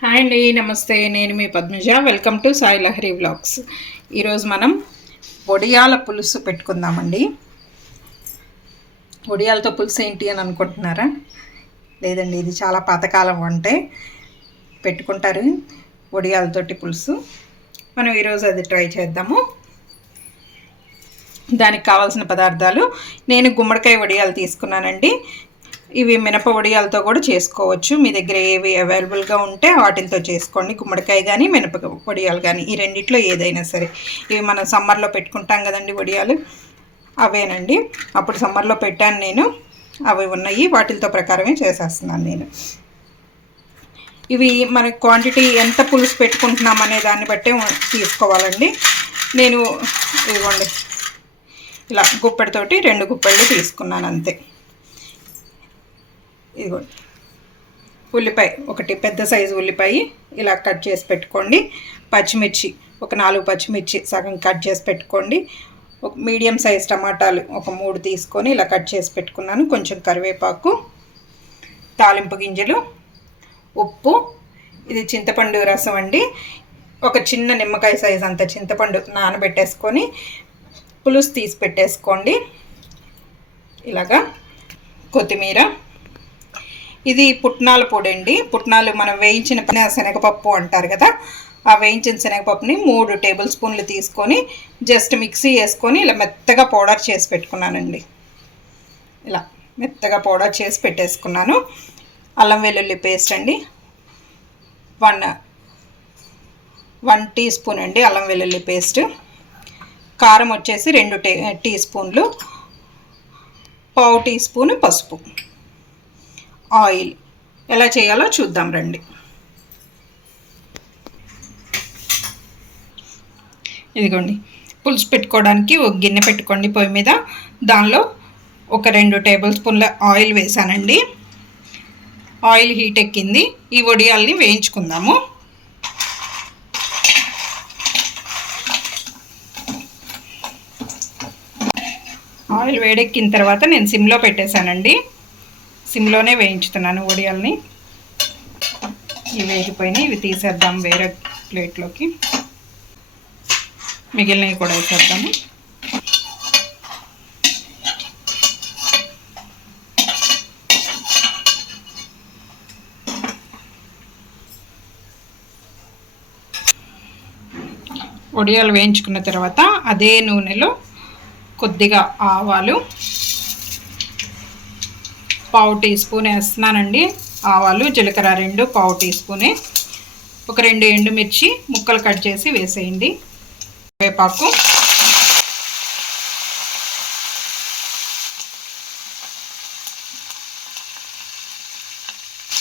Hi అండి, నమస్తే. నేను మీ Padmaja. Welcome to Sai Lahari vlogs. ఈరోజు మనం వడియాల పులుసు పెట్టుకుందామండి. వడియాలతో పులుసు ఏంటి అని అనుకుంటున్నారా? లేదండి, ఇది చాలా పాతకాలం వంటే. పెట్టుకుంటారు వడియాలతోటి పులుసు. మనం ఈరోజు అది ట్రై చేద్దాము. దానికి కావాల్సిన పదార్థాలు, నేను గుమ్మడికాయ వడియాలు తీసుకున్నానండి. ఇవి మినప వడియాలతో కూడా చేసుకోవచ్చు. మీ దగ్గర ఏవి అవైలబుల్గా ఉంటే వాటితో చేసుకోండి. గుమ్మడికాయ కానీ మినప వడియాలు కానీ, ఈ రెండిట్లో ఏదైనా సరే. ఇవి మనం సమ్మర్లో పెట్టుకుంటాం కదండి వడియాలు, అవేనండి. అప్పుడు సమ్మర్లో పెట్టాను నేను, అవి ఉన్నాయి. వాటితో ప్రకారమే చేసేస్తున్నాను నేను. ఇవి మన క్వాంటిటీ ఎంత పులుసు పెట్టుకుంటున్నాం అనే దాన్ని బట్టే తీసుకోవాలండి. నేను ఇవ్వండి ఇలా గుప్పెడితోటి 2 గుప్పెళ్ళు తీసుకున్నాను అంతే. ఇదిగోండి, ఉల్లిపాయ ఒకటి, పెద్ద సైజు ఉల్లిపాయ ఇలా కట్ చేసి పెట్టుకోండి. పచ్చిమిర్చి ఒక 4 పచ్చిమిర్చి సగం కట్ చేసి పెట్టుకోండి. ఒక మీడియం సైజ్ టమాటాలు ఒక 3 తీసుకొని ఇలా కట్ చేసి పెట్టుకున్నాను. కొంచెం కరివేపాకు, తాలింపు గింజలు, ఉప్పు. ఇది చింతపండు రసం అండి. ఒక చిన్న నిమ్మకాయ సైజ్ అంత చింతపండు నానబెట్టేసుకొని పులుసు తీసి పెట్టేసుకోండి. ఇలాగా కొత్తిమీర. ఇది పుట్నాల పొడి అండి. పుట్నాలు మనం వేయించిన శనగపప్పు అంటారు కదా, ఆ వేయించిన శనగపప్పుని 3 టేబుల్ స్పూన్లు తీసుకొని జస్ట్ మిక్సీ వేసుకొని ఇలా మెత్తగా పౌడర్ చేసి పెట్టుకున్నానండి. ఇలా మెత్తగా పౌడర్ చేసి పెట్టేసుకున్నాను. అల్లం వెల్లుల్లి పేస్ట్ అండి, 1 టీ స్పూన్ అండి అల్లం వెల్లుల్లి పేస్ట్. కారం వచ్చేసి 2 టీ స్పూన్లు, పావు టీ స్పూన్ పసుపు. ఆయిల్. ఎలా చేయాలో చూద్దాం రండి. ఇదిగోండి, పులుసు పెట్టుకోవడానికి ఒక గిన్నె పెట్టుకోండి పొయ్యి మీద. దానిలో ఒక 2 టేబుల్ స్పూన్ల ఆయిల్ వేసానండి. ఆయిల్ హీట్ ఎక్కింది. ఈ వడియాల్ని వేయించుకుందాము. ఆయిల్ వేడెక్కిన తర్వాత నేను సిమ్లో పెట్టేశానండి. సిమ్లోనే వేయించుతున్నాను వడియాల్ని. ఇవి వేగిపోయినాయి. ఇవి తీసేద్దాం వేరే ప్లేట్లోకి. మిగిలినవి కూడా వేసేద్దాము. వడియాలు వేయించుకున్న తర్వాత అదే నూనెలో కొద్దిగా ఆవాలు, పావు టీ స్పూన్ వేస్తున్నానండి. ఆవాలు, జీలకర్ర 2 పావు టీ స్పూనే. ఒక 2 ఎండుమిర్చి ముక్కలు కట్ చేసి వేసేయండి. వేపాకు,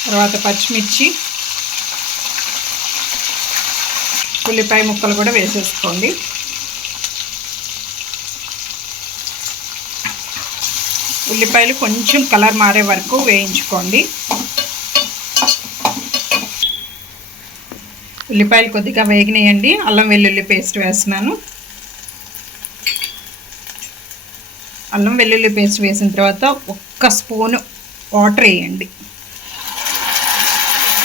తర్వాత పచ్చిమిర్చి, ఉల్లిపాయ ముక్కలు కూడా వేసేసుకోండి. ఉల్లిపాయలు కొంచెం కలర్ మారే వరకు వేయించుకోండి. ఉల్లిపాయలు కొద్దిగా వేగినాయండి. అల్లం వెల్లుల్లి పేస్ట్ వేస్తున్నాను. అల్లం వెల్లుల్లి పేస్ట్ వేసిన తర్వాత 1 స్పూను వాటర్ వేయండి.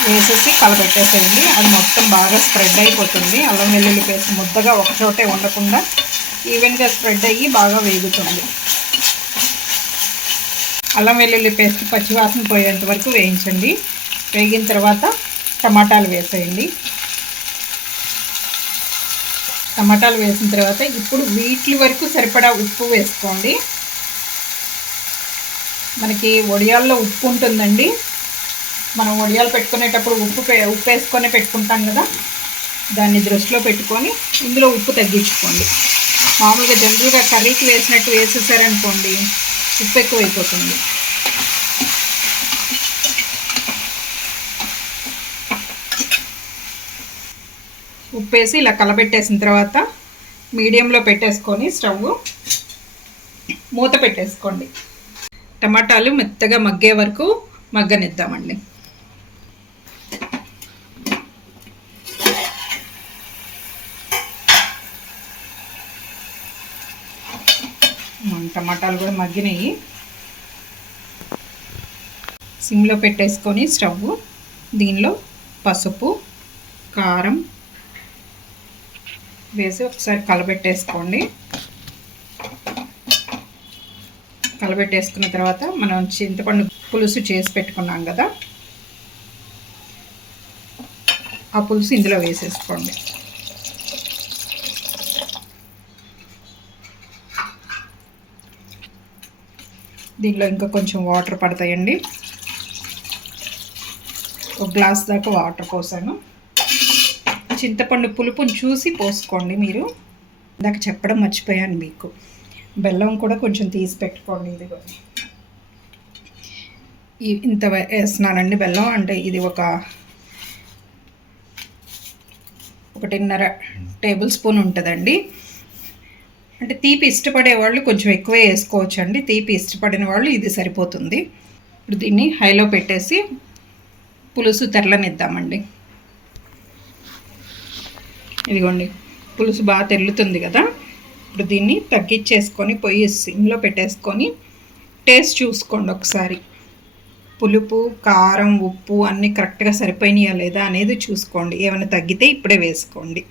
వేసేసి కలపెట్టేసేయండి. అది మొత్తం బాగా స్ప్రెడ్ అయిపోతుంది. అల్లం వెల్లుల్లి పేస్ట్ ముద్దగా ఒకచోటే ఉండకుండా ఈవెన్గా స్ప్రెడ్ అయ్యి బాగా వేగుతుంది. అల్లం వెల్లుల్లి పేస్ట్ పచ్చివాసన పోయేంత వరకు వేయించండి. వేగిన తర్వాత టమాటాలు వేసేయండి. టమాటాలు వేసిన తర్వాత ఇప్పుడు వీటి వరకు సరిపడా ఉప్పు వేసుకోండి. మనకి వడియాల్లో ఉప్పు ఉంటుందండి. మనం వడియాలు పెట్టుకునేటప్పుడు ఉప్పు వేసుకొని పెట్టుకుంటాం కదా, దాన్ని దృష్టిలో పెట్టుకొని ఇందులో ఉప్పు తగ్గించుకోండి. మామూలుగా జనరల్గా కర్రీకి వేసినట్టు వేసేసారనుకోండి, ఉప్పు ఎక్కువైపోతుంది. ఉప్పు వేసి ఇలా కలబెట్టేసిన తర్వాత మీడియంలో పెట్టేసుకొని స్టవ్ మూత పెట్టేసుకోండి. టమాటాలు మెత్తగా మగ్గే వరకు మగ్గనిద్దామండి. టమాటాలు కూడా మగ్గినాయి. సిమ్లో పెట్టేసుకొని స్టవ్ దీనిలో పసుపు, కారం వేసి ఒకసారి కలబెట్టేసుకోండి. కలబెట్టేసుకున్న తర్వాత మనం చింతపండు పులుసు చేసి పెట్టుకున్నాం కదా, ఆ పులుసు ఇందులో వేసేసుకోండి. దీనిలో ఇంకా కొంచెం వాటర్ పడతాయండి. ఒక గ్లాస్ దాకా వాటర్ పోసాను. చింతపండు పులుపుని చూసి పోసుకోండి. మీరు ఇందాక చెప్పడం మర్చిపోయాను మీకు, బెల్లం కూడా కొంచెం తీసి పెట్టుకోండి. ఇదిగో ఇంత వేస్తున్నానండి బెల్లం. అంటే ఇది ఒకటిన్నర టేబుల్ స్పూన్ ఉంటుందండి. అంటే తీపి ఇష్టపడే వాళ్ళు కొంచెం ఎక్కువే వేసుకోవచ్చు అండి. తీపి ఇష్టపడిన వాళ్ళు ఇది సరిపోతుంది. ఇప్పుడు దీన్ని హైలో పెట్టేసి పులుసు తెరలనిద్దామండి. ఇదిగోండి, పులుసు బాగా తెల్లుతుంది కదా. ఇప్పుడు దీన్ని తగ్గించేసుకొని పొయ్యి సిమ్లో పెట్టేసుకొని టేస్ట్ చూసుకోండి ఒకసారి. పులుపు, కారం, ఉప్పు అన్నీ కరెక్ట్గా సరిపోయినాయా లేదా అనేది చూసుకోండి. ఏమైనా తగ్గితే ఇప్పుడే వేసుకోండి.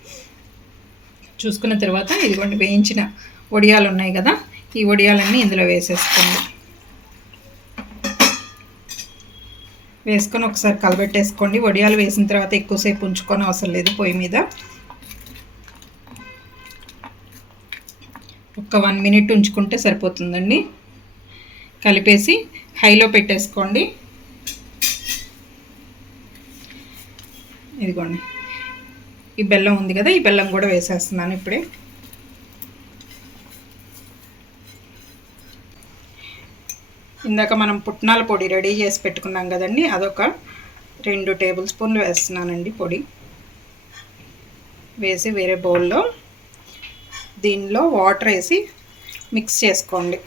చూసుకున్న తర్వాత ఇదిగోండి, వేయించిన వడియాలు ఉన్నాయి కదా, ఈ వడియాలన్నీ ఇందులో వేసేసుకోండి. వేసుకొని ఒకసారి కలబెట్టేసుకోండి. వడియాలు వేసిన తర్వాత ఎక్కువసేపు ఉంచుకొని అవసరం లేదు పొయ్యి మీద. ఒక 1 మినిట్ ఉంచుకుంటే సరిపోతుందండి. కలిపేసి హైలో పెట్టేసుకోండి. ఇదిగోండి, ఈ బెల్లం ఉంది కదా, ఈ బెల్లం కూడా వేసేస్తున్నాను ఇప్పుడే. ఇందాక మనం పుట్నాల పొడి రెడీ చేసి పెట్టుకున్నాం కదండి, అదొక 2 టేబుల్ స్పూన్లు వేస్తున్నానండి పొడి. వేసి వేరే బౌల్లో దీనిలో వాటర్ వేసి మిక్స్ చేసుకోండి.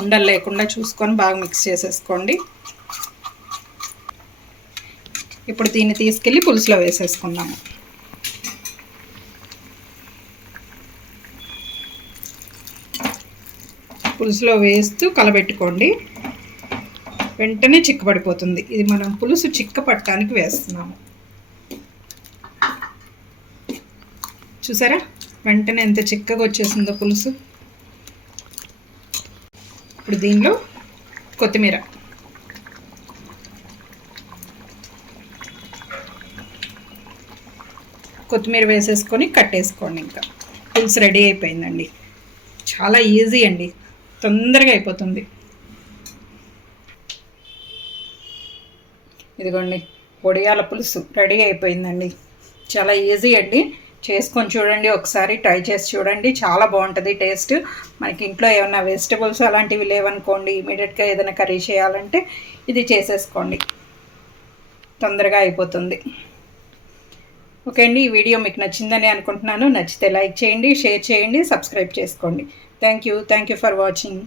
ఉండలు లేకుండా చూసుకొని బాగా మిక్స్ చేసేసుకోండి. ఇప్పుడు దీన్ని తీసుకెళ్ళి పులుసులో వేసేసుకున్నాము. పులుసులో వేస్తూ కలబెట్టుకోండి. వెంటనే చిక్కబడిపోతుంది. ఇది మనం పులుసు చిక్క పట్టడానికి వేస్తున్నాము. చూసారా, వెంటనే ఎంత చిక్కగా వచ్చేసిందో పులుసు. ఇప్పుడు దీనిలో కొత్తిమీర వేసేసుకొని కట్టేసుకోండి. ఇంకా పులుసు రెడీ అయిపోయిందండి. చాలా ఈజీ అండి, తొందరగా అయిపోతుంది. ఇదిగోండి, వడియాల పులుసు రెడీ అయిపోయిందండి. చాలా ఈజీ అండి. చేసుకొని చూడండి, ఒకసారి ట్రై చేసి చూడండి. చాలా బాగుంటుంది టేస్ట్. మనకి ఇంట్లో ఏమైనా వెజిటబుల్స్ అలాంటివి లేవనుకోండి, ఇమీడియట్గా ఏదైనా కర్రీ చేయాలంటే ఇది చేసేసుకోండి, తొందరగా అయిపోతుంది. ఓకే అండి, ఈ వీడియో మీకు నచ్చిందని అనుకుంటున్నాను. నచ్చితే లైక్ చేయండి, షేర్ చేయండి, సబ్స్క్రైబ్ చేసుకోండి. Thank you for watching.